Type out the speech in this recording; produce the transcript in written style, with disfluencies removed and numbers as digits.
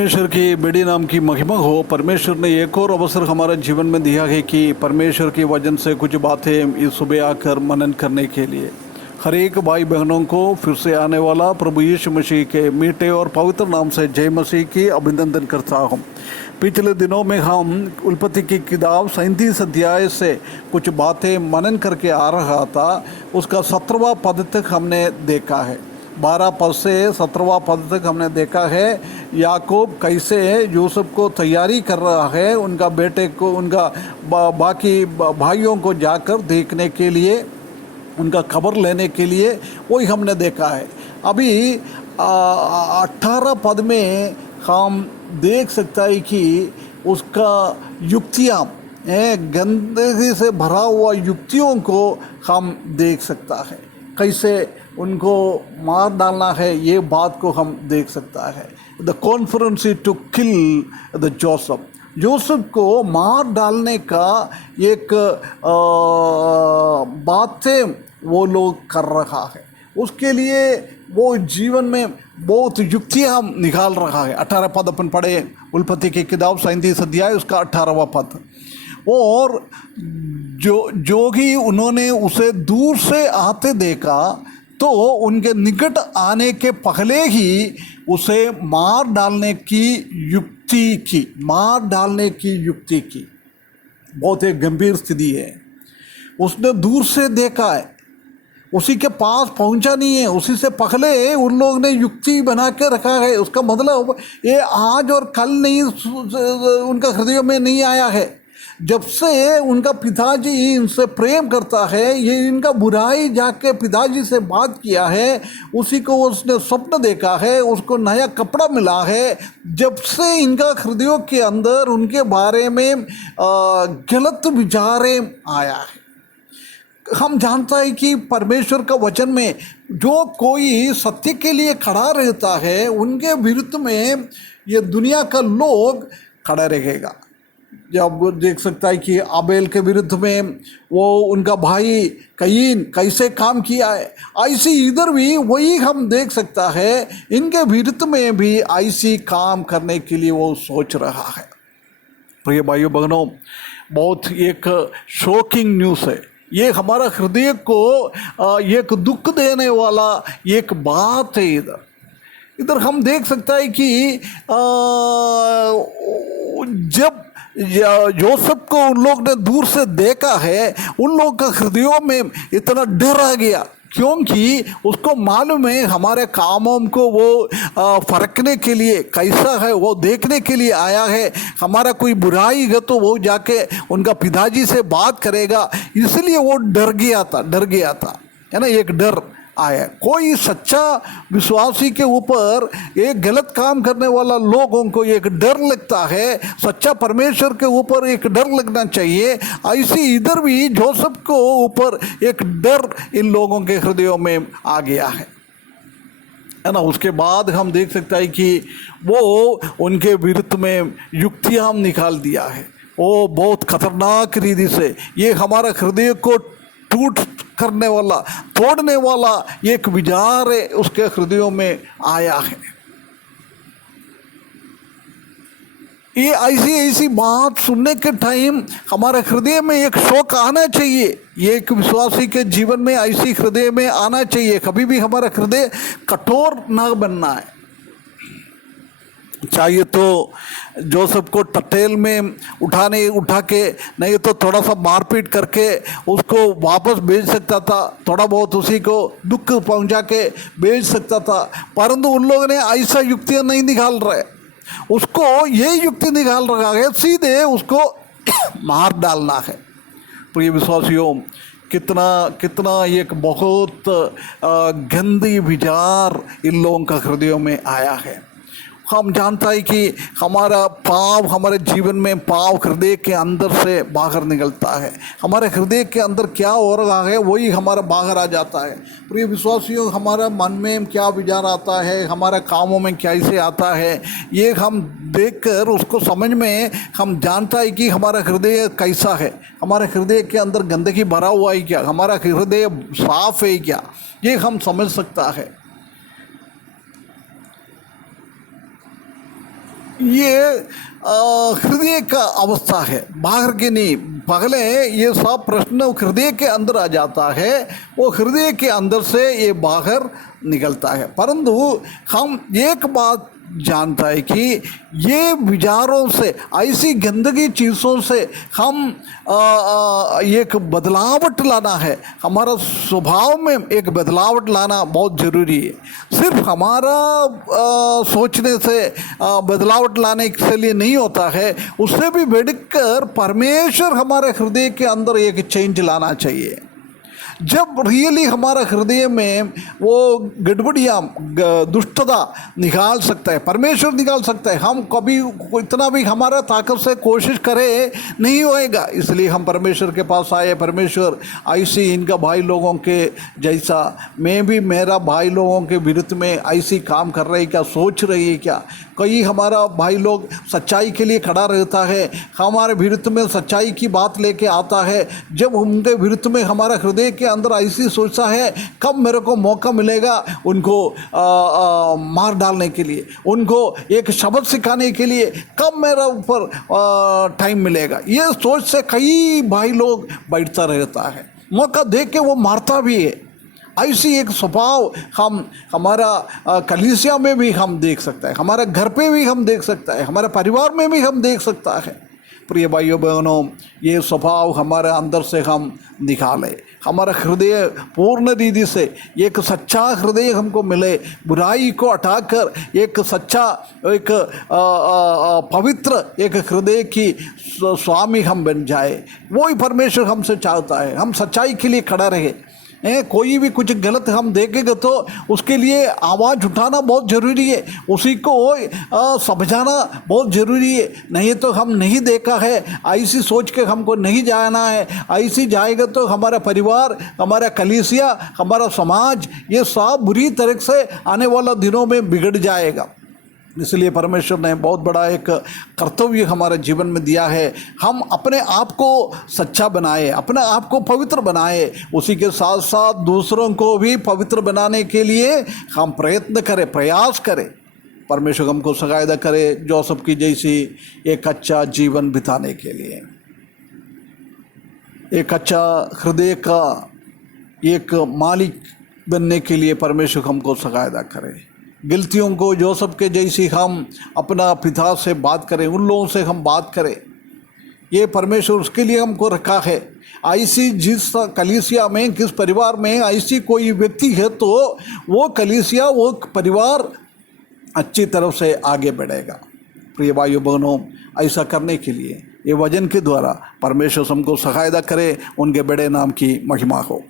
परमेश्वर की बड़ी नाम की महिमा हो। परमेश्वर ने एक और अवसर हमारे जीवन में दिया है कि परमेश्वर के वचन से कुछ बातें इस सुबह आकर मनन करने के लिए हर एक भाई बहनों को फिर से आने वाला प्रभु यीशु मसीह के मीठे और पवित्र नाम से जय मसीह की अभिनंदन करता हूँ। पिछले दिनों में हम उत्पत्ति की किताब 37 अध्याय से कुछ बातें मनन करके आ रहा था। उसका 17वां पद तक हमने देखा है। 12 पद से 17वां पद तक हमने देखा है याकूब कैसे यूसुफ को तैयारी कर रहा है, उनका बेटे को, उनका बाकी भाइयों को जाकर देखने के लिए, उनका खबर लेने के लिए, वही हमने देखा है। अभी 18 पद में हम देख सकता है कि उसका युक्तियाँ, गंदगी से भरा हुआ युक्तियों को हम देख सकता है, कैसे उनको मार डालना है, ये बात को हम देख सकता है। The conspiracy to kill the Joseph, Yusuf को मार डालने का एक बातें वो लोग कर रहा है। उसके लिए वो जीवन में बहुत युक्तियाँ निकाल रहा है। 18 पद अपन पढ़े, उत्पत्ति की किताब 37 अध्याय उसका 18वां पद। और जो ही उन्होंने उसे दूर से आते देखा तो उनके निकट आने के पहले ही उसे मार डालने की युक्ति की। बहुत एक गंभीर स्थिति है। उसने दूर से देखा है, उसी के पास पहुंचा नहीं है, उसी से पहले उन लोग ने युक्ति बना के रखा है। उसका मतलब ये आज और कल नहीं, उनका हृदय में नहीं आया है। जब से उनका पिताजी इनसे प्रेम करता है, ये इनका बुराई जाके पिताजी से बात किया है, उसी को उसने स्वप्न देखा है, उसको नया कपड़ा मिला है, जब से इनका हृदयों के अंदर उनके बारे में गलत विचारें आया है। हम जानता है कि परमेश्वर का वचन में जो कोई सत्य के लिए खड़ा रहता है, उनके विरुद्ध में ये दुनिया का लोग खड़ा रहेगा। जब देख सकता है कि आबेल के विरुद्ध में वो उनका भाई कयीन कैसे काम किया है, ऐसी इधर भी वही हम देख सकता है। इनके विरुद्ध में भी ऐसी काम करने के लिए वो सोच रहा है। प्रिय भाइयों बहनों, बहुत एक शॉकिंग न्यूज़ है ये। हमारा हृदय को एक दुख देने वाला एक बात है। इधर हम देख सकता है कि जब यूसुफ को उन लोग ने दूर से देखा है, उन लोग का हृदयों में इतना डर आ गया, क्योंकि उसको मालूम है हमारे कामों को वो फरकने के लिए कैसा है वो देखने के लिए आया है। हमारा कोई बुराई है तो वो जाके उनका पिताजी से बात करेगा, इसलिए वो डर गया था, है ना। एक डर आया। कोई सच्चा विश्वासी के ऊपर एक गलत काम करने वाला लोगों को एक डर लगता है, सच्चा परमेश्वर के ऊपर एक डर लगना चाहिए। ऐसे इधर भी जोसेफ को ऊपर एक डर इन लोगों के हृदयों में आ गया है ना। उसके बाद हम देख सकते हैं कि वो उनके विरुद्ध में युक्तियां निकाल दिया है। वो बहुत खतरनाक रीति से ये हमारा हृदय को तोड़ने वाला एक विचार उसके हृदयों में आया है। ये ऐसी बात सुनने के टाइम हमारे हृदय में एक शोक आना चाहिए। ये एक विश्वासी के जीवन में ऐसी हृदय में आना चाहिए। कभी भी हमारा हृदय कठोर ना बनना है। चाहिए तो जोसेफ को टटेल में उठा के, नहीं तो थोड़ा सा मारपीट करके उसको वापस भेज सकता था, थोड़ा बहुत उसी को दुख पहुंचा के भेज सकता था। परंतु उन लोगों ने ऐसा युक्तियां नहीं निकाल रहे, उसको ये युक्ति निकाल रहा है, सीधे उसको मार डालना है। प्रिय विश्वासियों, कितना एक बहुत गंदी विचार इन लोगों का हृदयों में आया है। हम जानता है कि हमारा पाप, हमारे जीवन में पाप हृदय के अंदर से बाहर निकलता है। हमारे हृदय के अंदर क्या हो रहा है वही हमारा बाहर आ जाता है। प्रिय विश्वासियों, हमारा मन में क्या विचार आता है, हमारा कामों में कैसे आता है, ये हम देखकर उसको समझ में हम जानता है कि हमारा हृदय कैसा है, हमारे हृदय के अंदर गंदगी भरा हुआ है क्या, हमारा हृदय साफ है क्या, ये हम समझ सकता है। ये हृदय का अवस्था है, बाहर के नहीं। पहले ये सब प्रश्न हृदय के अंदर आ जाता है, वो हृदय के अंदर से ये बाहर निकलता है। परंतु हम एक बात जानता है कि ये विचारों से, ऐसी गंदगी चीज़ों से हम एक बदलावट लाना है, हमारा स्वभाव में एक बदलावट लाना बहुत ज़रूरी है। सिर्फ हमारा सोचने से बदलावट लाने के लिए नहीं होता है, उससे भी बढ़कर परमेश्वर हमारे हृदय के अंदर एक चेंज लाना चाहिए। जब रियली हमारा हृदय में वो गड़बड़ियाँ, दुष्टता निकाल सकता है, परमेश्वर निकाल सकता है। हम कभी इतना भी हमारा ताकत से कोशिश करें नहीं होएगा, इसलिए हम परमेश्वर के पास आए। परमेश्वर ऐसी इनका भाई लोगों के जैसा मैं भी मेरा भाई लोगों के विरुद्ध में ऐसी काम कर रही क्या, सोच रही है क्या? कई हमारा भाई लोग सच्चाई के लिए खड़ा रहता है, हमारे विरुद्ध में सच्चाई की बात लेके आता है। जब उनके विरुद्ध में हमारा हृदय के अंदर ऐसी सोचता है कब मेरे को मौका मिलेगा उनको मार डालने के लिए, उनको एक शब्द सिखाने के लिए कब मेरा ऊपर टाइम मिलेगा, ये सोच से कई भाई लोग बैठता रहता है। मौका देख के वो मारता भी है। ऐसी एक स्वभाव हम हमारा कलीसिया में भी हम देख सकते हैं, हमारे घर पे भी हम देख सकते हैं, हमारे परिवार में भी हम देख सकता है। प्रिय भाइयों बहनों, ये स्वभाव हमारे अंदर से हम निकालें, हमारा हृदय पूर्ण रीति से एक सच्चा हृदय हमको मिले, बुराई को हटाकर एक सच्चा, एक पवित्र एक हृदय की स्वामी हम बन जाए। वो ही परमेश्वर हमसे चाहता है, हम सच्चाई के लिए खड़ा रहे। कोई भी कुछ गलत हम देखेंगे तो उसके लिए आवाज़ उठाना बहुत ज़रूरी है, उसी को समझाना बहुत ज़रूरी है। नहीं तो हम नहीं देखा है, ऐसी सोच के हमको नहीं जाना है। ऐसी जाएगा तो हमारा परिवार, हमारा कलीसिया, हमारा समाज, ये सब बुरी तरह से आने वाला दिनों में बिगड़ जाएगा। इसलिए परमेश्वर ने बहुत बड़ा एक कर्तव्य हमारे जीवन में दिया है, हम अपने आप को सच्चा बनाए, अपने आप को पवित्र बनाए, उसी के साथ साथ दूसरों को भी पवित्र बनाने के लिए हम प्रयत्न करें, प्रयास करें। परमेश्वर हमको सहायता करे जोसेफ की जैसी एक अच्छा जीवन बिताने के लिए, एक अच्छा हृदय का एक मालिक बनने के लिए परमेश्वर हमको सहायता करे। गलतियों को जोसेफ के जैसी हम अपना पिता से बात करें, उन लोगों से हम बात करें, ये परमेश्वर उसके लिए हमको रखा है। ऐसी जिस कलीसिया में, किस परिवार में ऐसी कोई व्यक्ति है तो वो कलीसिया, वो परिवार अच्छी तरफ से आगे बढ़ेगा। प्रिय भाइयों बहनों, ऐसा करने के लिए ये वचन के द्वारा परमेश्वर हमको सहायता करे, उनके बड़े नाम की महिमा हो।